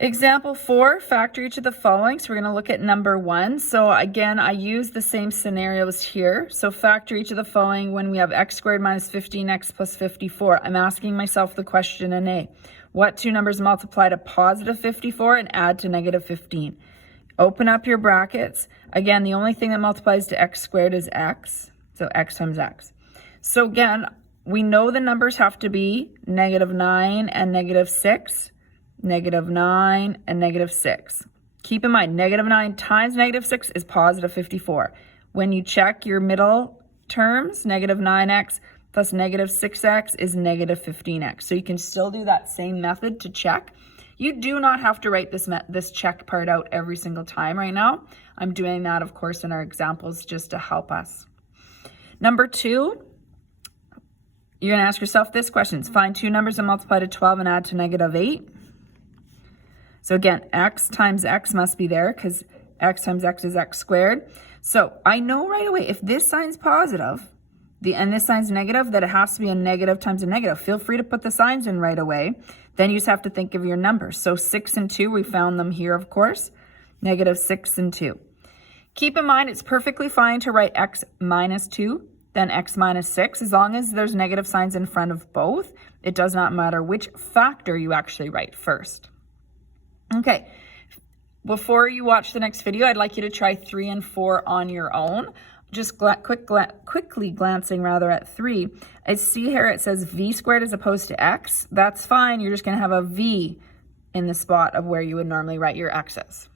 Example 4, factor each of the following. So we're going to look at number 1. So again, I use the same scenarios here. So factor each of the following when we have x squared minus 15x plus 54. I'm asking myself the question in A. What two numbers multiply to positive 54 and add to negative 15? Open up your brackets. Again, the only thing that multiplies to x squared is x. So x times x. So again, we know the numbers have to be negative 9 and negative 6. Negative 9 and negative 6. Keep in mind, negative 9 times negative 6 is positive 54. When you check your middle terms, negative 9x plus negative 6x is negative 15x. So you can still do that same method to check. You do not have to write this check part out every single time right now. I'm doing that, of course, in our examples just to help us. Number 2, you're going to ask yourself this question. Find two numbers that multiply to 12 and add to negative 8. So again, x times x must be there because x times x is x squared. So I know right away if this sign's positive and this sign's negative, that it has to be a negative times a negative. Feel free to put the signs in right away. Then you just have to think of your numbers. So 6 and 2, we found them here, of course. Negative 6 and 2. Keep in mind, it's perfectly fine to write x minus 2, then x minus 6. As long as there's negative signs in front of both, it does not matter which factor you actually write first. Okay, before you watch the next video, I'd like you to try 3 and 4 on your own. Just quickly glancing at 3, I see here it says v squared as opposed to x. That's fine. You're just going to have a v in the spot of where you would normally write your x's.